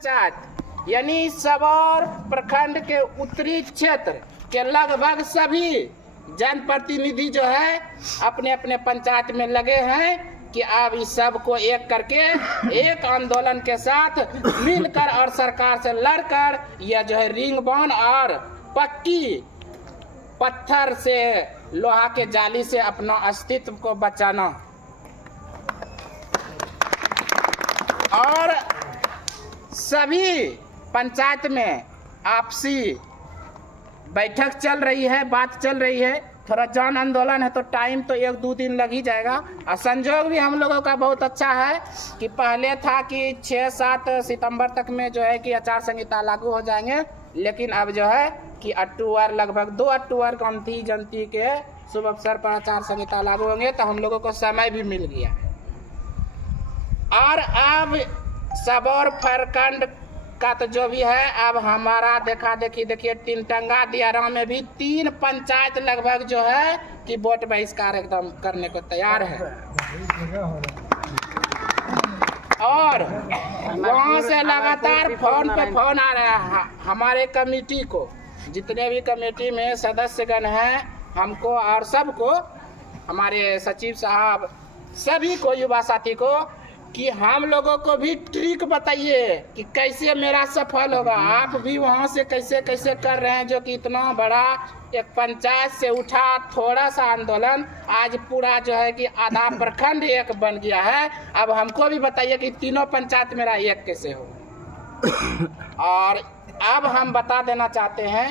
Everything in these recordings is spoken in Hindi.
पंचायत यानी सबौर प्रखंड के उत्तरी क्षेत्र के लगभग सभी जनप्रतिनिधि जो है अपने अपने पंचायत में लगे हैं कि अब इस सब को एक करके एक आंदोलन के साथ मिलकर और सरकार से लड़कर यह जो है रिंग बांध और पक्की पत्थर से लोहा के जाली से अपना अस्तित्व को बचाना। और सभी पंचायत में आपसी बैठक चल रही है, बात चल रही है। थोड़ा जन आंदोलन है तो टाइम तो 1-2 दिन लग ही जाएगा। और संजोग भी हम लोगों का बहुत अच्छा है कि पहले था कि 6-7 सितंबर तक में जो है कि आचार संहिता लागू हो जाएंगे, लेकिन अब जो है कि अक्टूबर लगभग 2 अक्टूबर गांधी जयंती के शुभ अवसर पर आचार संहिता लागू होंगे, तो हम लोगों को समय भी मिल गया है। और अब सबौर प्रखंड का तो जो भी है, अब हमारा देखिए तीनटंगा दियारा में भी 3 पंचायत लगभग जो है कि वोट बहिष्कार एकदम करने को तैयार है। और वहाँ से लगातार फोन पे फोन आ रहा है हमारे कमेटी को, जितने भी कमेटी में सदस्यगण हैं, हमको और सबको, हमारे सचिव साहब सभी को, युवा साथी को, कि हम लोगों को भी ट्रिक बताइए कि कैसे मेरा सफल होगा। आप भी वहाँ से कैसे कैसे कर रहे हैं, जो कि इतना बड़ा एक पंचायत से उठा थोड़ा सा आंदोलन आज पूरा जो है कि आधा प्रखंड एक बन गया है। अब हमको भी बताइए कि तीनों पंचायत मेरा एक कैसे हो। और अब हम बता देना चाहते हैं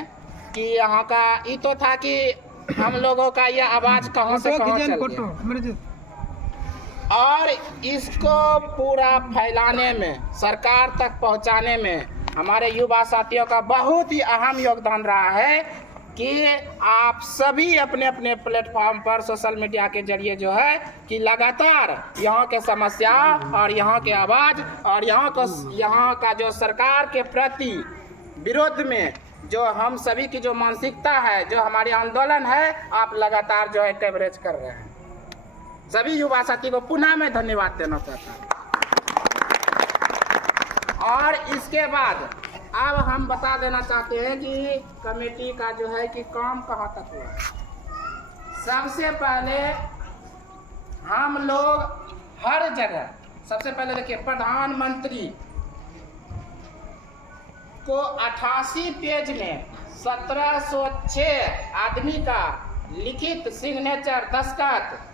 कि यहाँ का ये तो था कि हम लोगों का यह आवाज कहाँ से कहाँ चल गया, और इसको पूरा फैलाने में, सरकार तक पहुंचाने में हमारे युवा साथियों का बहुत ही अहम योगदान रहा है कि आप सभी अपने अपने प्लेटफॉर्म पर सोशल मीडिया के जरिए जो है कि लगातार यहाँ के समस्या और यहाँ के आवाज और यहाँ का जो सरकार के प्रति विरोध में जो हम सभी की जो मानसिकता है, जो हमारी आंदोलन है, आप लगातार जो है कवरेज कर रहे हैं। सभी युवा साथी को पुनः मैं धन्यवाद देना चाहता हूँ। और इसके बाद अब हम बता देना चाहते हैं कि कमेटी का जो है कि काम कहाँ तक हुआ। सबसे पहले हम लोग हर जगह, सबसे पहले देखिए, प्रधानमंत्री को 88 पेज में 1706 आदमी का लिखित सिग्नेचर दस्तखत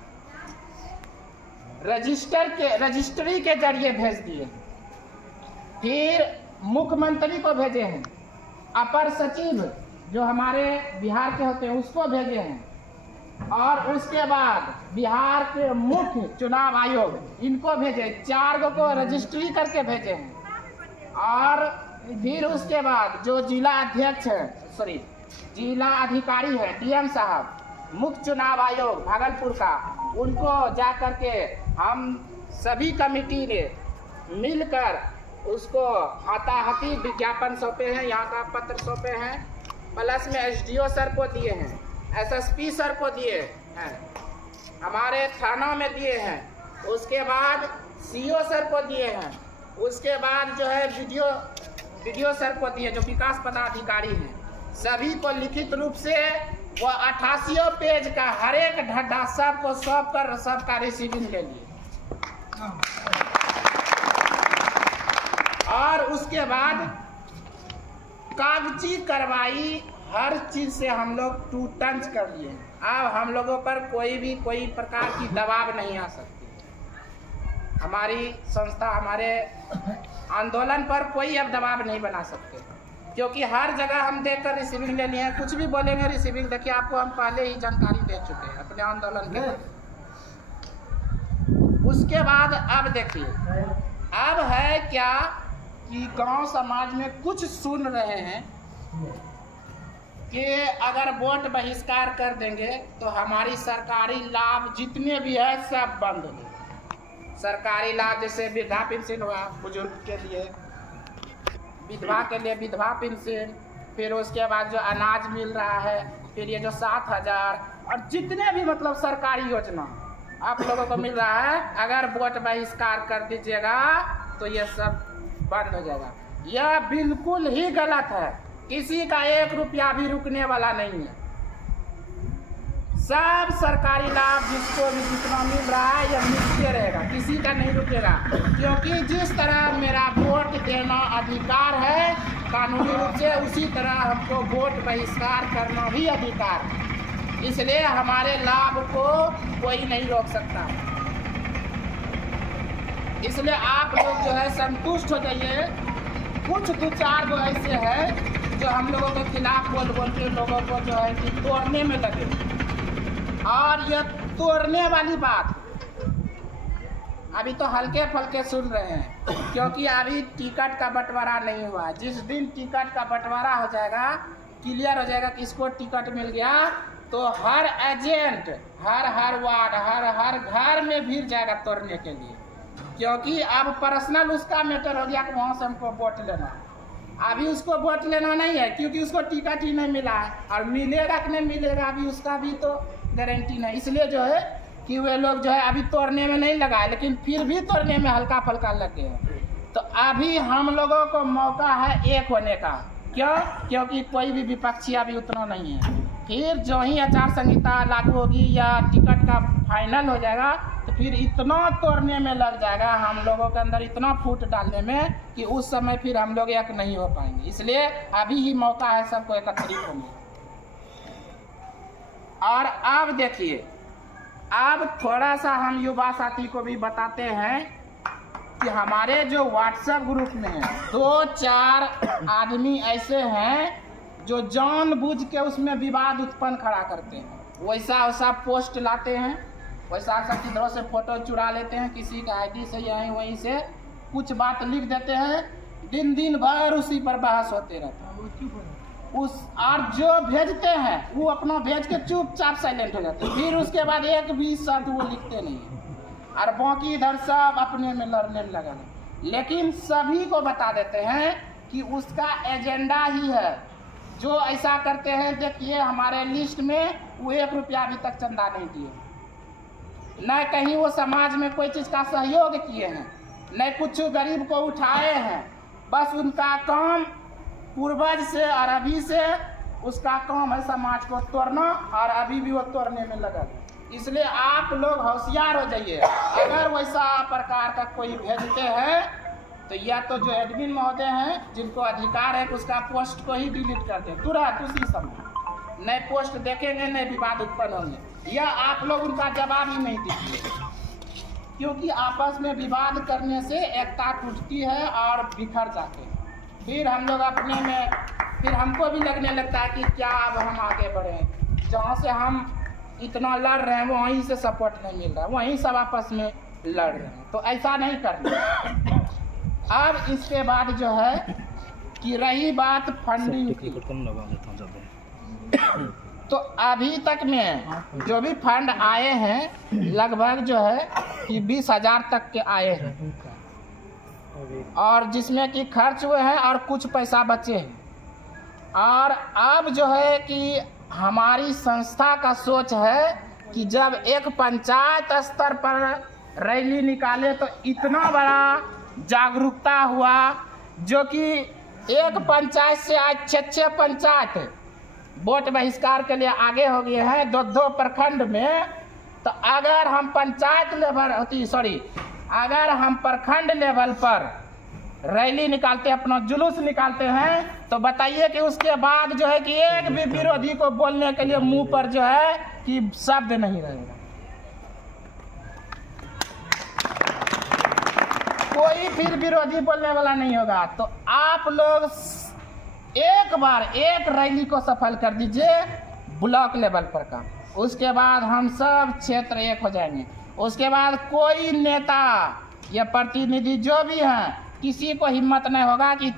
रजिस्ट्री के जरिए भेज दिए। फिर मुख्यमंत्री को भेजे हैं, अपर सचिव जो हमारे बिहार के होते हैं उसको भेजे हैं, और उसके बाद बिहार के मुख्य चुनाव आयोग इनको भेजे, 4 को रजिस्ट्री करके भेजे हैं। और फिर उसके बाद जो जिला अध्यक्ष है, जिला अधिकारी है डीएम साहब, मुख्य चुनाव आयोग भागलपुर का, उनको जा करके हम सभी कमेटी ने मिलकर उसको हाथाहाथी विज्ञापन सौंपे हैं, यहाँ का पत्र सौंपे हैं, प्लस में एसडीओ सर को दिए हैं, एसएसपी सर को दिए हैं, हमारे थाना में दिए हैं, उसके बाद सीओ सर को दिए हैं, उसके बाद जो है वीडियो सर को दिए जो विकास पदाधिकारी हैं। सभी को लिखित रूप से वो 88 पेज का हर एक ढड्ढा सबको सबका रिसीविंग ले लिए। और उसके बाद कागजी कार्रवाई हर चीज से हम लोग टूटंच कर लिए। अब हम लोगों पर कोई प्रकार की दबाव नहीं आ सकती। हमारी संस्था, हमारे आंदोलन पर कोई अब दबाव नहीं बना सकते, क्योंकि हर जगह हम देखकर रिसीविंग ले लिए हैं। कुछ भी बोलेंगे रिसीविंग, देखिए आपको हम पहले ही जानकारी दे चुके हैं अपने आंदोलन के। उसके बाद अब देखिए, अब है क्या कि गांव समाज में कुछ सुन रहे हैं कि अगर वोट बहिष्कार कर देंगे तो हमारी सरकारी लाभ जितने भी है सब बंद हो। सरकारी लाभ जैसे वृद्धा पेंशन हुआ बुजुर्ग के लिए, विधवा के लिए विधवा पेंशन, फिर उसके बाद जो अनाज मिल रहा है, फिर ये जो 7000 और जितने भी मतलब सरकारी योजना आप लोगों को मिल रहा है, अगर वोट बहिष्कार कर दीजिएगा तो ये सब बंद हो जाएगा। यह बिल्कुल ही गलत है। किसी का 1 रुपया भी रुकने वाला नहीं है। सब सरकारी लाभ जिसको भी जितना मिल रहा है यह मिलते रहेगा, किसी का नहीं रुकेगा। क्योंकि जिस तरह मेरा वोट देना अधिकार है कानूनी रूप से, उसी तरह हमको वोट बहिष्कार करना भी अधिकार है। इसलिए हमारे लाभ को कोई नहीं रोक सकता। इसलिए आप लोग जो है संतुष्ट हो जाइए। कुछ 2-4 लोग ऐसे हैं जो हम लोगों के खिलाफ बोल के लोगों को जो है कि तोड़ने में लगे। और यह तोड़ने वाली बात अभी तो हल्के फुल्के सुन रहे हैं, क्योंकि अभी टिकट का बंटवारा नहीं हुआ। जिस दिन टिकट का बंटवारा हो जाएगा, क्लियर हो जाएगा किसको टिकट मिल गया, तो हर एजेंट हर वार्ड हर घर में भीड़ जाएगा तोड़ने के लिए। क्योंकि अब पर्सनल उसका मैटर हो गया कि वहाँ से हमको वोट लेना। अभी उसको वोट लेना नहीं है, क्योंकि उसको टिकट ही नहीं मिला है। और मिलेगा कि नहीं मिलेगा अभी उसका भी तो गारंटी नहीं। इसलिए जो है कि वे लोग जो है अभी तोड़ने में नहीं लगा है, लेकिन फिर भी तोड़ने में हल्का फुल्का लगे हैं। तो अभी हम लोगों को मौका है एक होने का। क्यों? क्योंकि कोई भी विपक्षी अभी उतना नहीं है। फिर जो ही आचार संहिता लागू होगी या टिकट का फाइनल हो जाएगा, तो फिर इतना तोड़ने में लग जाएगा हम लोगों के अंदर, इतना फूट डालने में कि उस समय फिर हम लोग एक नहीं हो पाएंगे। इसलिए अभी ही मौका है सबको एकत्रित होने। और अब देखिए, अब थोड़ा सा हम युवा साथी को भी बताते हैं कि हमारे जो व्हाट्सएप ग्रुप में 2-4 आदमी ऐसे हैं जो जानबूझ के उसमें विवाद उत्पन्न खड़ा करते हैं। वैसा पोस्ट लाते हैं, वैसा किधरों से फोटो चुरा लेते हैं, किसी का आईडी से यहीं वहीं से कुछ बात लिख देते हैं। दिन भर उसी पर बहस होते रहता है। और जो भेजते हैं वो अपना भेज के चुपचाप साइलेंट हो जाते हैं। फिर उसके बाद एक भी शब्द वो लिखते नहीं है, और बाकी इधर सब अपने में लड़ने में लगा है। लेकिन सभी को बता देते हैं कि उसका एजेंडा ही है। जो ऐसा करते हैं, देखिए हमारे लिस्ट में वो 1 रुपया अभी तक चंदा नहीं दिए, न कहीं वो समाज में कोई चीज़ का सहयोग किए हैं, न कुछ गरीब को उठाए हैं। बस उनका काम पूर्वज से और अभी से उसका काम है समाज को तोड़ना, और अभी भी वो तोड़ने में लगा। इसलिए आप लोग होशियार हो जाइए। अगर वैसा प्रकार का कोई भेजते हैं तो या तो जो एडमिन महोदय हैं जिनको अधिकार है उसका पोस्ट को ही डिलीट कर दें तुरंत उसी समय। नए पोस्ट देखेंगे, नए विवाद उत्पन्न होंगे, या आप लोग उनका जवाब ही नहीं दीजिए। क्योंकि आपस में विवाद करने से एकता टूटती है और बिखर जाते हैं। फिर हम लोग अपने में, फिर हमको भी लगने लगता है कि क्या अब हम आगे बढ़ें। जहाँ से हम इतना लड़ रहे हैं वहीं से सपोर्ट नहीं मिल रहा, वहीं सब आपस में लड़ रहे हैं। तो ऐसा नहीं करना। अब इसके बाद जो है कि रही बात फंडिंग की, तो अभी तक में जो भी फंड आए हैं लगभग जो है कि 20,000 तक के आए हैं, और जिसमें कि खर्च हुए हैं और कुछ पैसा बचे हैं। और अब जो है कि हमारी संस्था का सोच है कि जब एक पंचायत स्तर पर रैली निकाले तो इतना बड़ा जागरूकता हुआ, जो कि एक पंचायत से आज 6 पंचायत वोट बहिष्कार के लिए आगे हो गए हैं 2 प्रखंड में। तो अगर हम पंचायत लेवल अगर हम प्रखंड लेवल पर रैली निकालते, अपना जुलूस निकालते हैं, तो बताइए कि उसके बाद जो है कि एक भी विरोधी को बोलने के लिए मुंह पर जो है कि शब्द नहीं रहेगा। कोई फिर विरोधी बोलने वाला नहीं होगा। तो आप लोग एक बार एक रैली को सफल कर दीजिए ब्लॉक लेवल पर का, उसके बाद हम सब क्षेत्र एक हो जाएंगे। उसके बाद कोई नेता या प्रतिनिधि जो भी हैं, किसी को हिम्मत नहीं होगा कि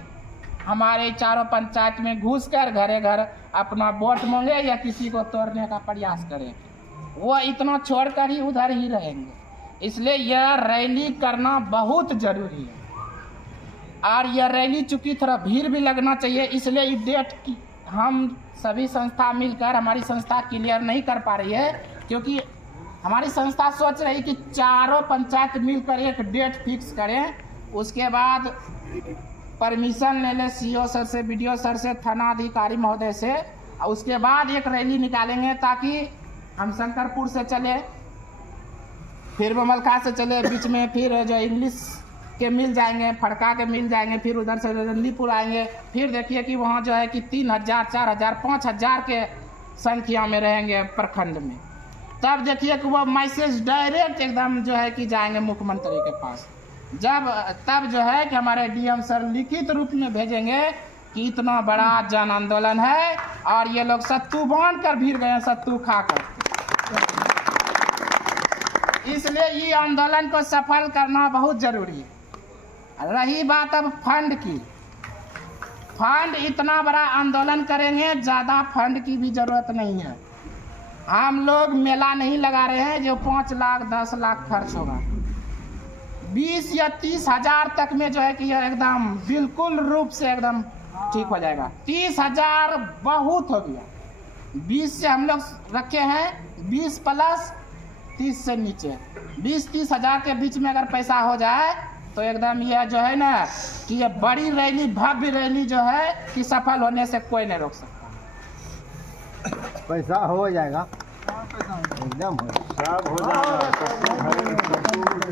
हमारे चारों पंचायत में घुसकर घरे घर अपना वोट मांगे या किसी को तोड़ने का प्रयास करें। वो इतना छोड़कर ही उधर ही रहेंगे। इसलिए यह रैली करना बहुत जरूरी है। और यह रैली चूंकि थोड़ा भीड़ भी लगना चाहिए, इसलिए इस डेट की हम सभी संस्था मिलकर, हमारी संस्था क्लियर नहीं कर पा रही है, क्योंकि हमारी संस्था सोच रही कि चारों पंचायत मिलकर एक डेट फिक्स करें। उसके बाद परमिशन ले ले सीओ सर से, बीडीओ सर से, थाना अधिकारी महोदय से, और उसके बाद एक रैली निकालेंगे ताकि हम शंकरपुर से चले, फिर बमलखा से चले, बीच में फिर जो इंग्लिश के मिल जाएंगे, फड़का के मिल जाएंगे, फिर उधर से रंदीपुर आएंगे, फिर देखिए कि वहाँ जो है कि 3000, 4000, 5000 के संख्या में रहेंगे प्रखंड में। तब देखिए कि वो मैसेज डायरेक्ट एकदम जो है कि जाएंगे मुख्यमंत्री के पास। तब जो है कि हमारे डीएम सर लिखित रूप में भेजेंगे कि इतना बड़ा जन आंदोलन है और ये लोग सत्तू बांध कर भीड़ गए हैं, सत्तू खाकर। इसलिए ये आंदोलन को सफल करना बहुत जरूरी है। रही बात अब फंड की, फंड इतना बड़ा आंदोलन करेंगे, ज़्यादा फंड की भी जरूरत नहीं है। हम लोग मेला नहीं लगा रहे हैं जो 5 लाख 10 लाख खर्च होगा। 20 या 30 हजार तक में जो है कि यह एकदम बिल्कुल रूप से एकदम ठीक हो जाएगा। 30,000 बहुत हो गया। 20 से हम लोग रखे हैं, 20 प्लस 30 से नीचे, 20-30 हजार के बीच में अगर पैसा हो जाए तो एकदम यह जो है ना कि ये बड़ी रैली, भव्य रैली जो है कि सफल होने से कोई नहीं रोक सकता। पैसा हो जाएगा, एकदम सब हो जाएगा।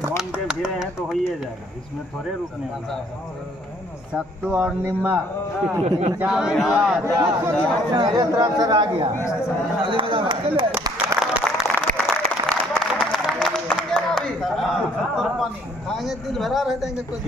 मन के भिड़े हैं तो हो ही जाएगा, इसमें थोड़े रुकने वाला है। सत्तू और नमक मेरे तरफ से आ गया। खाएंगे दिल भरा रहते हैं कुछ।